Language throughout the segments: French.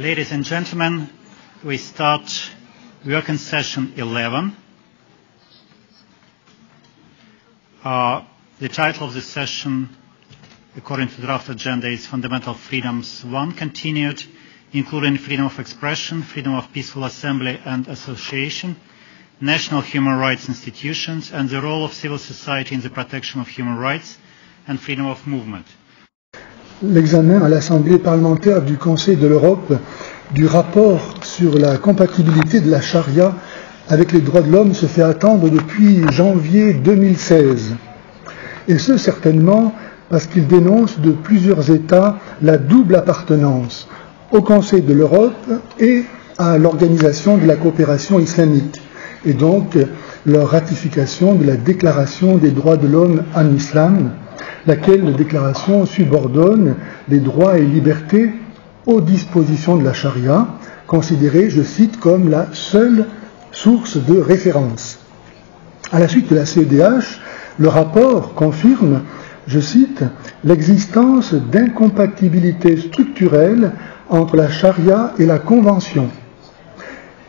Ladies and gentlemen, we start working session 11. The title of the session, according to the draft agenda, is Fundamental Freedoms 1 Continued, including freedom of expression, freedom of peaceful assembly and association, national human rights institutions, and the role of civil society in the protection of human rights and freedom of movement. L'examen à l'Assemblée parlementaire du Conseil de l'Europe du rapport sur la compatibilité de la charia avec les droits de l'homme se fait attendre depuis janvier 2016. Et ce, certainement, parce qu'il dénonce de plusieurs États la double appartenance au Conseil de l'Europe et à l'Organisation de la coopération islamique, et donc leur ratification de la Déclaration des droits de l'homme en islam, laquelle déclaration subordonne les droits et libertés aux dispositions de la charia, considérée, je cite, comme la seule source de référence. À la suite de la CEDH, le rapport confirme, je cite, l'existence d'incompatibilités structurelles entre la charia et la Convention.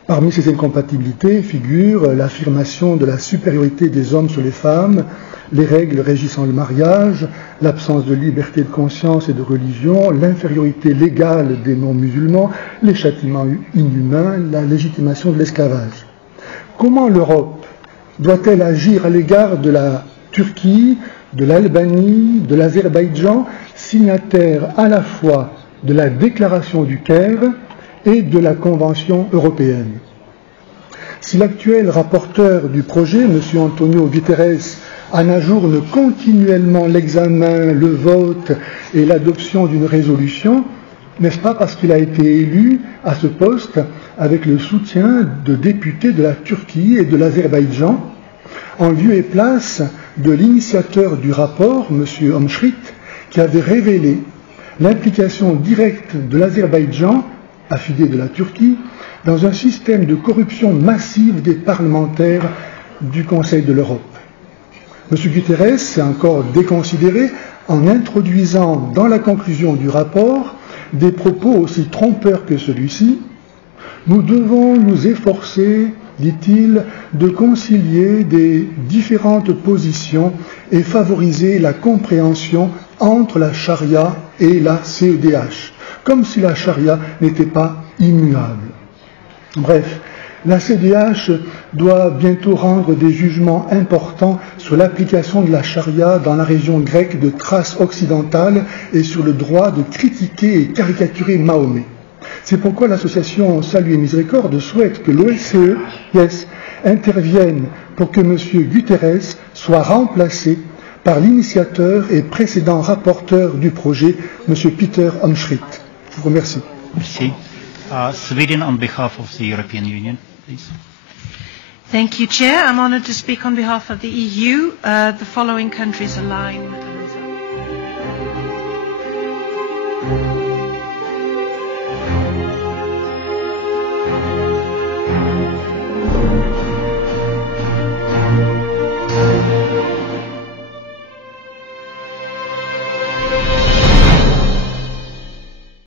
Parmi ces incompatibilités figurent l'affirmation de la supériorité des hommes sur les femmes, les règles régissant le mariage, l'absence de liberté de conscience et de religion, l'infériorité légale des non-musulmans, les châtiments inhumains, la légitimation de l'esclavage. Comment l'Europe doit-elle agir à l'égard de la Turquie, de l'Albanie, de l'Azerbaïdjan, signataires à la fois de la Déclaration du Caire et de la Convention européenne? Si l'actuel rapporteur du projet, M. Antonio Guterres, en ajourne continuellement l'examen, le vote et l'adoption d'une résolution, n'est-ce pas parce qu'il a été élu à ce poste avec le soutien de députés de la Turquie et de l'Azerbaïdjan, en lieu et place de l'initiateur du rapport, M. Omschrit, qui avait révélé l'implication directe de l'Azerbaïdjan, affilié de la Turquie, dans un système de corruption massive des parlementaires du Conseil de l'Europe. M. Guterres s'est encore déconsidéré en introduisant dans la conclusion du rapport des propos aussi trompeurs que celui-ci. Nous devons nous efforcer, dit-il, de concilier des différentes positions et favoriser la compréhension entre la charia et la CEDH, comme si la charia n'était pas immuable. Bref, la CEDH doit bientôt rendre des jugements importants sur l'application de la charia dans la région grecque de Thrace occidentale et sur le droit de critiquer et caricaturer Mahomet. C'est pourquoi l'association Salut et Miséricorde souhaite que l'OSCE intervienne pour que M. Guterres soit remplacé par l'initiateur et précédent rapporteur du projet, M. Peter Omschrit. Je vous remercie. Merci. Sweden, on behalf of the European Union, please. Thank you, Chair. I'm honored to speak on behalf of the EU. The following countries align